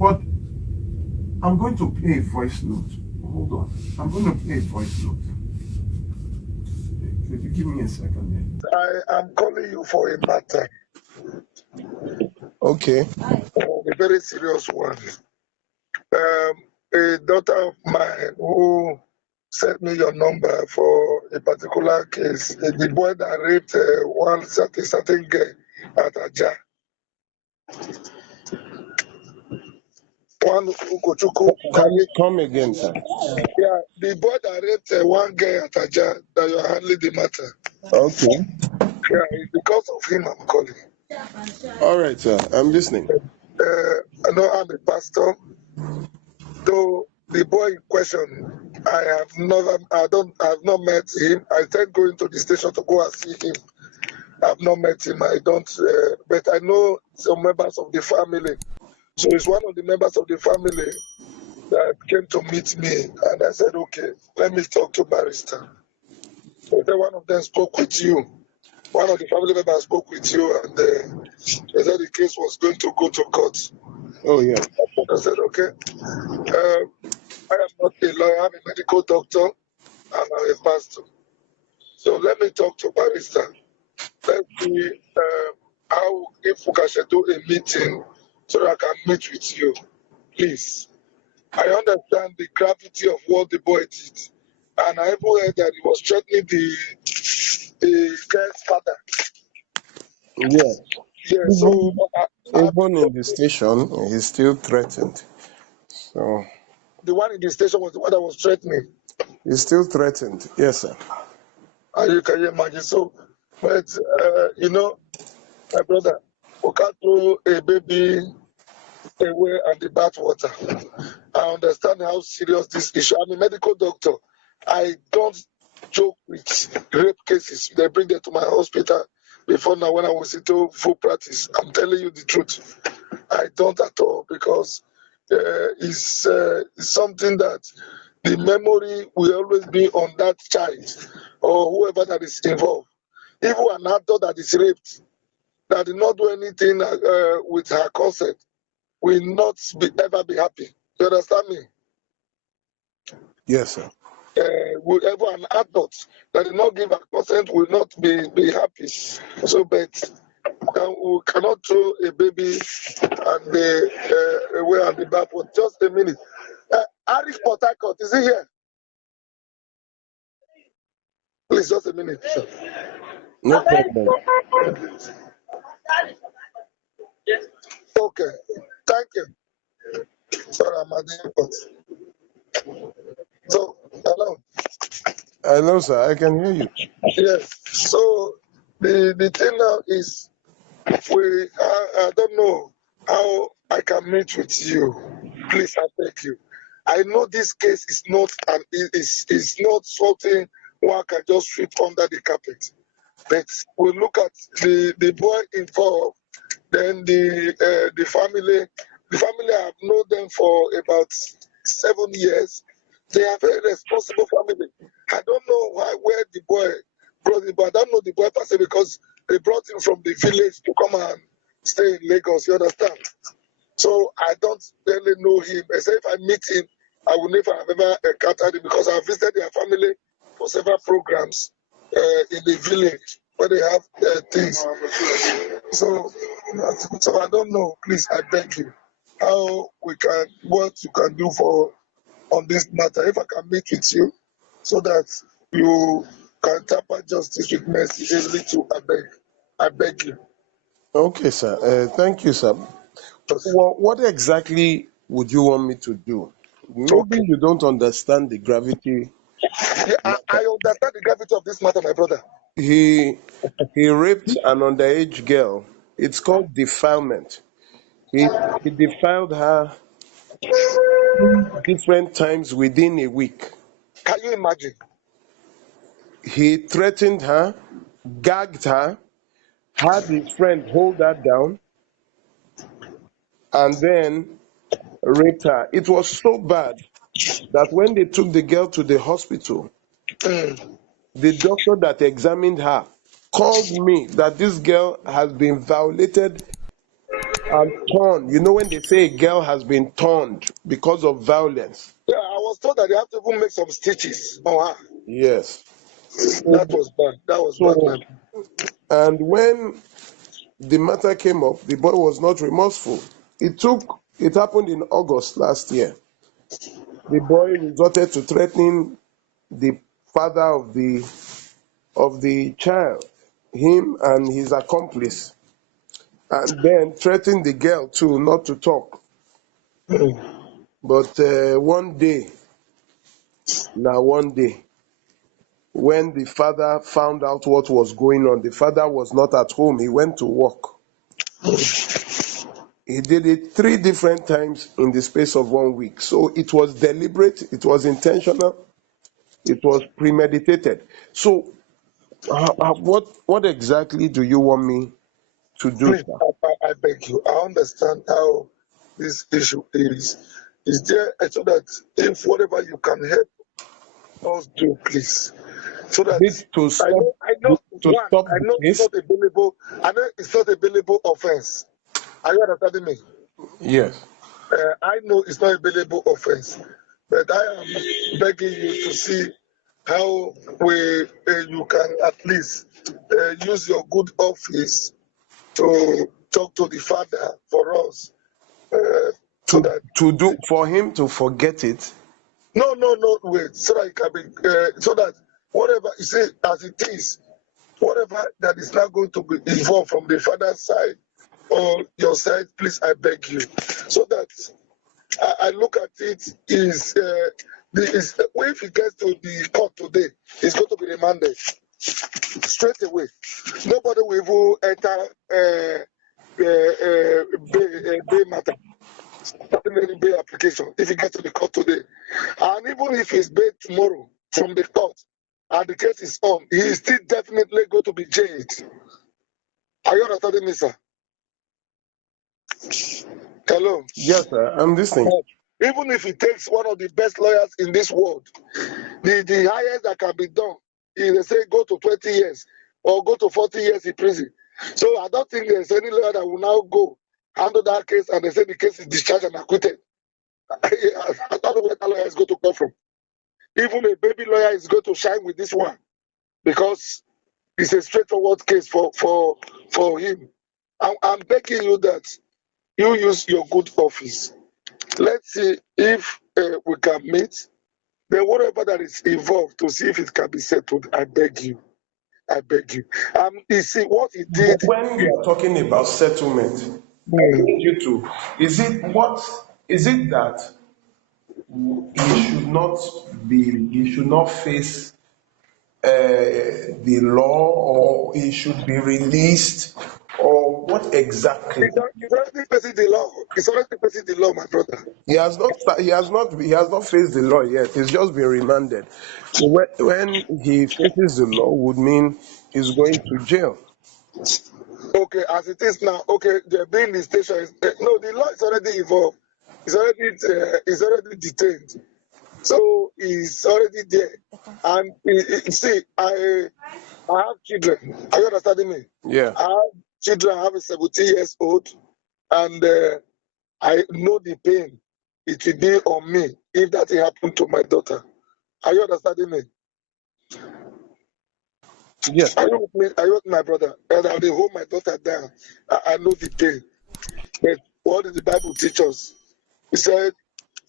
But I'm going to play a voice note. Hold on. I'm going to play a voice note. Could you give me a second I am calling you for a matter, Okay. a very serious one. A daughter of mine who sent me your number for a particular case, the boy that raped one certain girl at Aja. One Ukochuku. Come again, sir. Yeah, the boy that raped one girl at Aja, that you're handling the matter. Okay. Yeah, it's because of him I'm calling. All right, sir. I'm listening. I know I'm a pastor, though the boy in question, I have not met him. I tend going to the station to go and see him. I've not met him. I don't, but I know some members of the family. So it's one of the members of the family that came to meet me, and I said, okay, let me talk to barrister. So then one of them spoke with you. One of the family members spoke with you, and they said the case was going to go to court. Oh, yeah. I said, okay. I am not a lawyer, I'm a medical doctor, and I'm a pastor. So let me talk to barrister. Let's see how, if we can schedule a meeting so that I can meet with you, please. I understand the gravity of what the boy did, and I even heard that he was threatening the girl's father. Yeah. Yeah, so Even in the station, he's still threatened. So the one in the station was the one that was threatening. he's still threatened. Yes, sir. And you can imagine. So, but my brother, we can't throw a baby away and the bathwater. I understand how serious this issue. I'm a medical doctor. I don't joke with rape cases. They bring them to my hospital. Before now, when I was into full practice, I'm telling you the truth. I don't at all, because it's something that the memory will always be on that child or whoever that is involved. Even an adult that is raped, that did not do anything with her consent, will not ever be happy. You understand me? Yes, sir. Whoever an adult that did not give her consent will not be happy. So, but we cannot throw a baby and away and the back for just a minute. Arif Port Harcourt, is he here? Please, just a minute. Sir. No problem. Okay, thank you. Sorry, I'm at the airport. So, hello. Hello, sir. I can hear you. Yes. So the thing now is, I don't know how I can meet with you. Please, I beg you. I know this case is not is not something one can just sweep under the carpet. But we look at the boy involved, then the family. The family, I've known them for about 7 years. They are very responsible family. I don't know where the boy brought him, but I don't know the boy per se, because they brought him from the village to come and stay in Lagos. You understand? So I don't really know him. Except if I meet him, I will never have ever encountered him, because I visited their family for several programs in the village where they have things. So I don't know. Please, I beg you, what you can do for on this matter. If I can meet with you, so that you can tamper justice with mercy a little, I beg you. Okay, sir. Thank you, sir. What exactly would you want me to do? Maybe Okay. you don't understand the gravity. Yeah, I understand the gravity of this matter, my brother. He he raped an underage girl. It's called defilement. He defiled her different times within a week. Can you imagine? He threatened her, gagged her, had his friend hold her down, and then raped her. It was so bad that when they took the girl to the hospital, Mm. the doctor that examined her called me that this girl has been violated And torn. You know when they say a girl has been turned because of violence? Yeah, I was told that they have to even make some stitches on her. Yes. So, That was bad. That was bad, so man. and when the matter came up, the boy was not remorseful. It happened in August last year. The boy resorted to threatening the father of the child, him and his accomplice, and then threatened the girl too not to talk. But one day, when the father found out what was going on, the father was not at home. He went to work. He did it 3 different times in the space of 1 week. So it was deliberate, it was intentional, it was premeditated. So what exactly do you want me to do, Please, sir? I beg you. I understand how this issue is. Is there so that if whatever you can help us do, please, so Is that it to stop I know to one, stop I the know it's case? not a billable, I know it's not a billable offense. Are you understanding me? Yes. I know it's not a billable offense, but I am begging you to see how you can at least use your good office to talk to the father for us, so that To do for him to forget it. no wait, so that it can be so that whatever you say as it is, whatever that is not going to be involved from the father's side or your side, please I beg you, so that I look at it is if it gets to the court today, it's going to be remanded straight away. Nobody will even enter bail matter, any bail application if it gets to the court today. And even if it's bail tomorrow from the court and the case is on, he is still definitely going to be jailed. Are you understanding me, sir? Hello. Yes, sir. I'm listening. Even if it takes one of the best lawyers in this world, the highest that can be done is they say go to 20 years or go to 40 years in prison. So I don't think there's any lawyer that will now go handle that case and they say the case is discharged and acquitted. I don't know where that lawyer is going to come from. Even a baby lawyer is going to shine with this one because it's a straightforward case for him. I'm begging you that you use your good office. Let's see if we can meet. Then whatever that is involved to see if it can be settled. I beg you. I beg you. You see what he But did. when we are talking about settlement, I Mm. need you to, is it that he should not face the law, or he should be released, or what exactly? It's already facing the law. It's already facing the law, my brother. He has not faced the law yet. He's just been remanded. So when he faces the law, would mean he's going to jail. Okay, as it is now, okay, they're being the station. No, the law is already involved. It's already detained. So he's already there. And see, I have children. Are you understanding me? Yeah. I have children. I have a 17 years old, and I know the pain it will be on me if that thing happened to my daughter. Are you understanding me? Yes. Are you with me? Are you with my brother? And I will hold my daughter down. I know the pain. But what did the Bible teach us? He said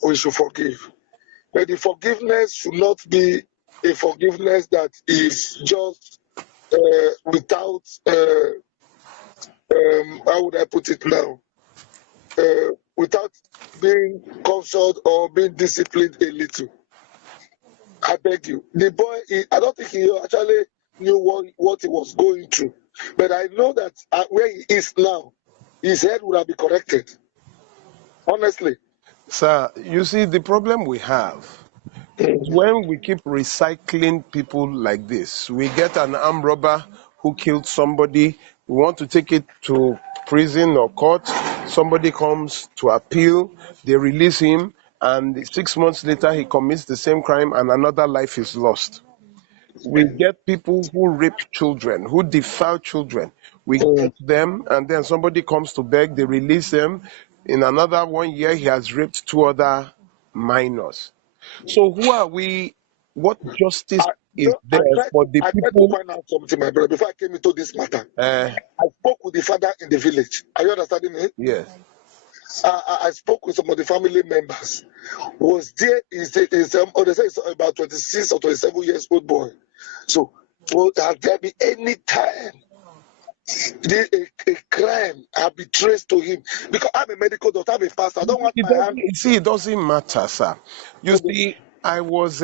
we should forgive. But the forgiveness should not be a forgiveness that is just without, how would I put it now? Without being counseled or being disciplined a little. I beg you. The boy, I don't think he actually knew what he was going through. But I know that where he is now, his head would have been corrected. Honestly. Sir, you see, the problem we have is when we keep recycling people like this. We get an armed robber who killed somebody, we want to take it to prison or court. Somebody comes to appeal, they release him, and 6 months later he commits the same crime and another life is lost. We get people who rape children, who defile children. We get them, and then somebody comes to beg, they release them. In another 1 year, he has raped 2 other minors. So who are we? What justice is there for the I tried to people? find out something, my brother, before I came into this matter. Uh, I spoke with the father in the village. Are you understanding me? yes. I spoke with some of the family members. Was there is they say it's about 26 or 27 years old boy. So has there been any time a crime have been traced to him? Because I'm a medical doctor, I'm a pastor. I don't want It my hand. doesn't. You see, it doesn't matter, sir. You see, I was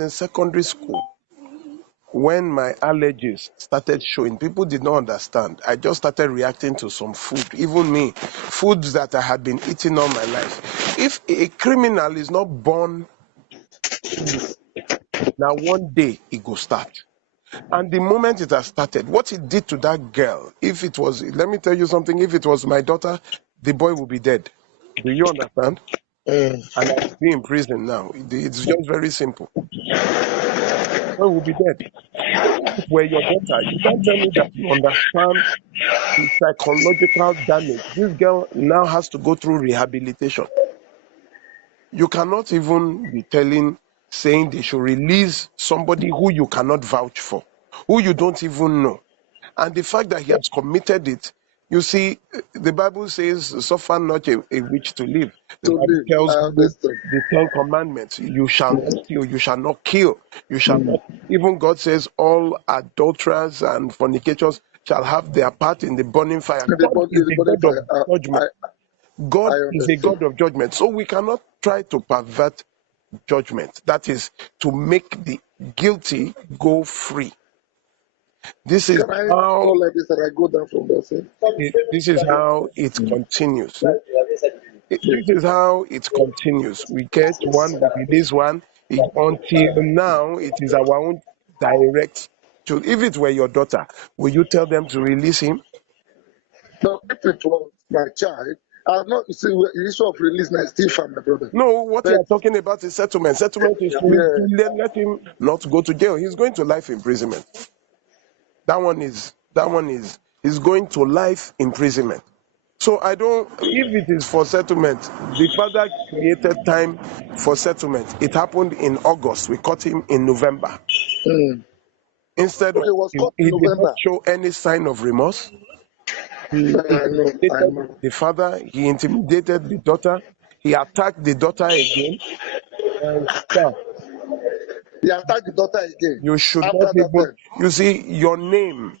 in secondary school when my allergies started showing. People did not understand. I just started reacting to some food, even me, foods that I had been eating all my life. If a criminal is not born, now one day it go start. And the moment it has started, what it did to that girl, if it was, let me tell you something, if it was my daughter, the boy will be dead. Do you understand? And I will be in prison now. It's just very simple. The boy will be dead. So if it were your daughter, you can't tell me that you understand the psychological damage. This girl now has to go through rehabilitation. You cannot even be saying they should release somebody who you cannot vouch for, who you don't even know. And the fact that he has committed it, you see, the Bible says, suffer not a witch to live. The To Bible live, tells I you understand. the 10 Commandments: you shall not steal, you shall not kill, you shall not. Even God says, all adulterers and fornicators shall have their part in the burning fire. In the God is a body God of fire, judgment. God I is a understand. God of judgment. So we cannot try to pervert judgment. That is to make the guilty go free. This is Can I how call like this and I go down from there, sir? this is how it continues. This is how it continues. We get one, we release one. Until now, it is our own direct. If it were your daughter, will you tell them to release him? Now, if it was my child, I'm not, you see, the issue of release now is still from my brother. No, what you But, are talking about is settlement. Settlement is yeah, to let him not go to jail. He's going to life imprisonment. He's going to life imprisonment. So I don't, if it is for settlement, the father created time for settlement. It happened in August. We caught him in November. Instead of, okay, it was caught he in did not November. show any sign of remorse. He I intimidated know. the father, he intimidated the daughter, he attacked the daughter again. And sir, He attacked the daughter again you should not after that even, time. you see, your name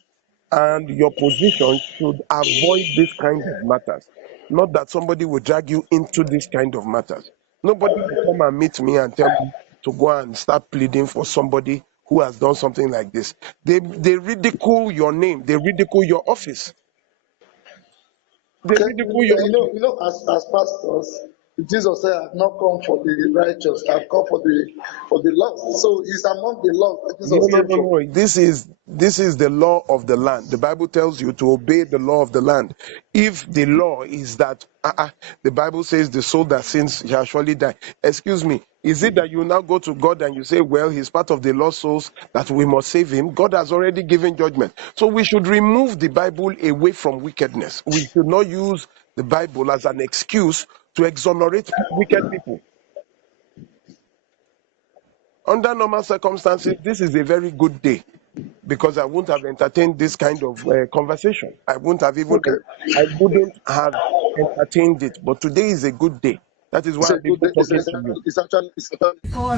and your position should avoid this kind of matters. Not that somebody will drag you into this kind of matters. Nobody will come and meet me and tell me to go and start pleading for somebody who has done something like this. They ridicule your name, they ridicule your office, they Okay, ridicule your office. as pastors, Jesus said, "I've not come for the righteous; I've come for the lost." So it's among the lost that No, Jesus no, came no, for. no. This is the law of the land. The Bible tells you to obey the law of the land. If the law is that the Bible says the soul that sins shall surely die. Excuse me. Is it that you now go to God and you say, well, he's part of the lost souls that we must save him? God has already given judgment. So we should remove the Bible away from wickedness. We should not use the Bible as an excuse to exonerate wicked people. Under normal circumstances, this is a very good day, because I wouldn't have entertained this kind of conversation. I wouldn't have Okay, entertained it. But today is a good day. That is it's why a I'm good even day. talking to you. It's actually.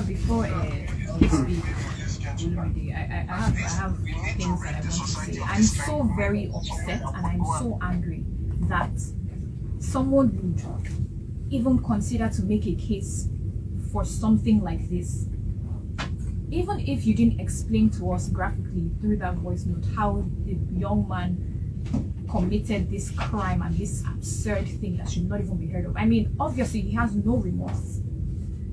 Before you speak, Olumide, I have things that I want to say. I'm so very upset and I'm so angry that someone would even consider to make a case for something like this. Even if you didn't explain to us graphically through that voice note how the young man committed this crime and this absurd thing that should not even be heard of. I mean, obviously he has no remorse.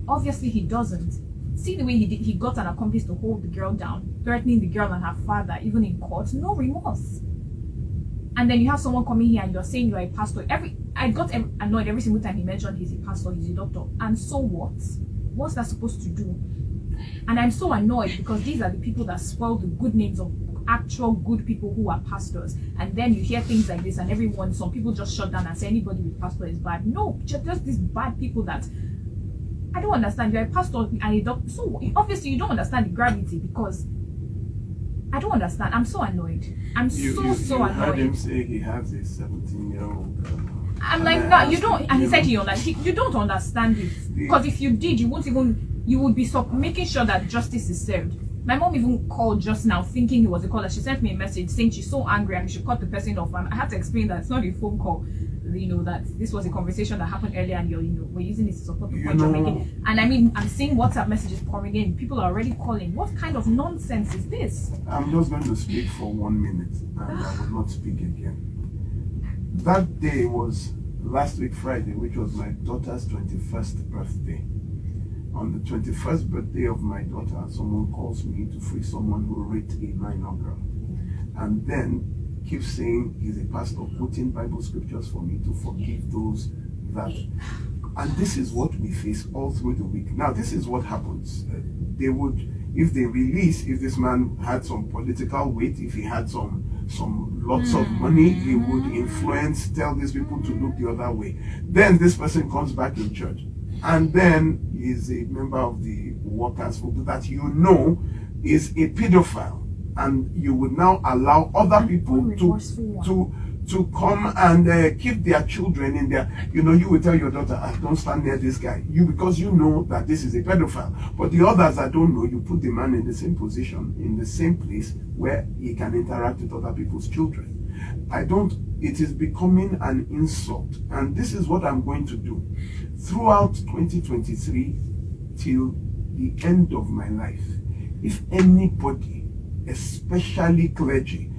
Obviously he doesn't. See the way he got an accomplice to hold the girl down, threatening the girl and her father, even in court. No remorse. And then you have someone coming here and you're saying you're a pastor. I got annoyed every single time he mentioned he's a pastor, he's a doctor. And so what? What's that supposed to do? And I'm so annoyed because these are the people that spoil the good names of actual good people who are pastors, and then you hear things like this, and some people just shut down and say anybody with pastor is bad. No, just these bad people that I don't understand. You're a pastor and a doctor, so obviously you don't understand the gravity, because I don't understand. I'm so annoyed. I'm so annoyed. Heard him say he has a 17-year-old. I'm like, no, you don't. And he said you don't understand it, because if you did, you would be making sure that justice is served. My mom even called just now thinking he was a caller. She sent me a message saying she's so angry and she cut the person off. And I had to explain that it's not a phone call. That this was a conversation that happened earlier, and we're using it to support the point you're making. And I mean, I'm seeing WhatsApp messages pouring in. People are already calling. What kind of nonsense is this? I'm just going to speak for 1 minute, and I will not speak again. That day was last week Friday, which was my daughter's 21st birthday. On the 21st birthday of my daughter, someone calls me to free someone who raped a minor girl, and then keeps saying he's a pastor, quoting Bible scriptures for me to forgive those that. And this is what we face all through the week. Now, this is what happens. They would, if this man had some political weight, if he had some lots of money, he would tell these people to look the other way. Then this person comes back in church, and then is a member of the workers that is a pedophile, and you would now allow other people to come and keep their children in there. You will tell your daughter, don't stand near this guy, because you know that this is a pedophile. But the others that don't know, you put the man in the same position, in the same place where he can interact with other people's children. It is becoming an insult, and this is what I'm going to do throughout 2023 till the end of my life. If anybody, especially clergy,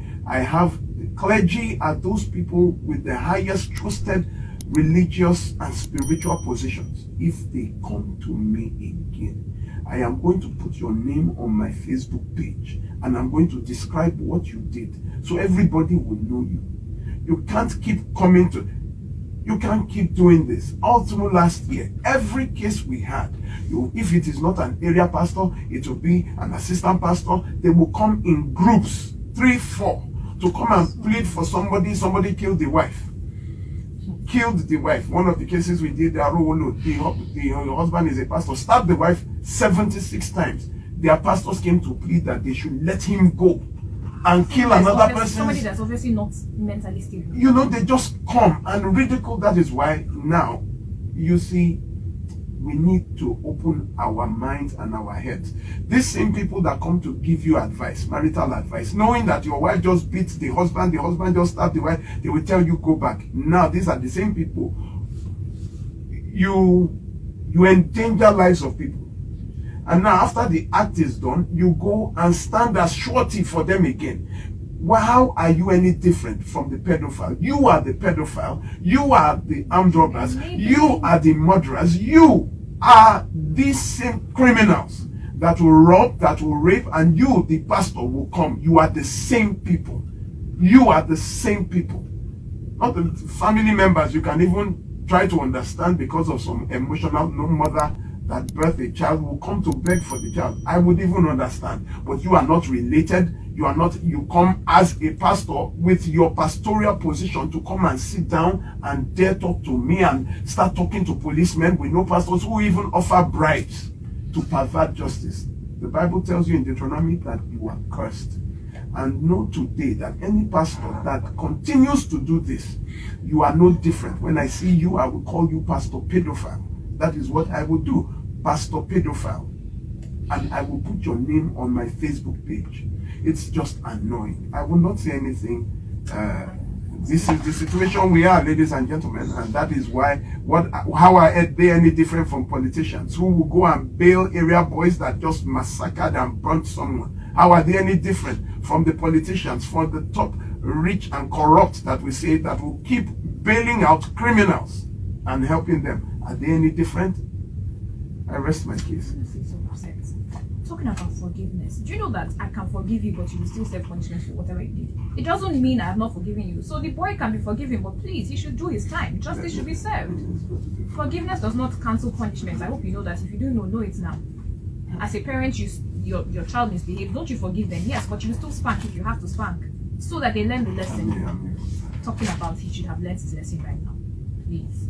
clergy are those people with the highest trusted religious and spiritual positions. If they come to me again, I am going to put your name on my Facebook page, and I'm going to describe what you did, so everybody will know you. You can't keep doing this. All through last year, every case we had, if it is not an area pastor, it will be an assistant pastor. They will come in groups, 3, 4, to come and plead for somebody. Somebody killed the wife. One of the cases we did, the husband is a pastor, stabbed the wife 76 times. Their pastors came to plead that they should let him go and kill another person. Somebody that's obviously not mentally stable. They just come and ridicule. That is why now, you see, we need to open our minds and our heads. These same people that come to give you advice, marital advice, knowing that your wife just beat the husband just stabbed the wife, they will tell you go back. Now, these are the same people. You endanger lives of people. And now, after the act is done, you go and stand as surety for them again. Well, how are you any different from the pedophile? You are the pedophile. You are the armed robbers. You are the murderers. You are these same criminals that will rob, that will rape, and you, the pastor, will come. You are the same people. You are the same people. Not the family members you can even try to understand because of some emotional mother that birthed a child will come to beg for the child. I would even understand. But you are not related. You come as a pastor with your pastoral position to come and sit down and dare talk to me and start talking to policemen. We know pastors who even offer bribes to pervert justice. The Bible tells you in Deuteronomy that you are cursed. And know today that any pastor that continues to do this, you are no different. When I see you, I will call you Pastor Pedophile. That is what I will do, Pastor Pedophile. And I will put your name on my Facebook page. It's just annoying. I will not say anything. This is the situation we are, ladies and gentlemen, and that is why. How are they any different from politicians who will go and bail area boys that just massacred and burnt someone? How are they any different from the politicians, from the top rich and corrupt that we say that will keep bailing out criminals and helping them? Are they any different? I rest my case. Talking about forgiveness, do you know that I can forgive you, but you will still serve punishment for whatever you did? It doesn't mean I have not forgiven you. So the boy can be forgiven, but please, he should do his time. Justice should be served. Forgiveness does not cancel punishment. I hope you know that. If you don't know it now. As a parent, your child misbehaves, don't you forgive them? Yes, but you will still spank if you have to spank, so that they learn the lesson. I mean, Talking about he should have learned his lesson by now. Please.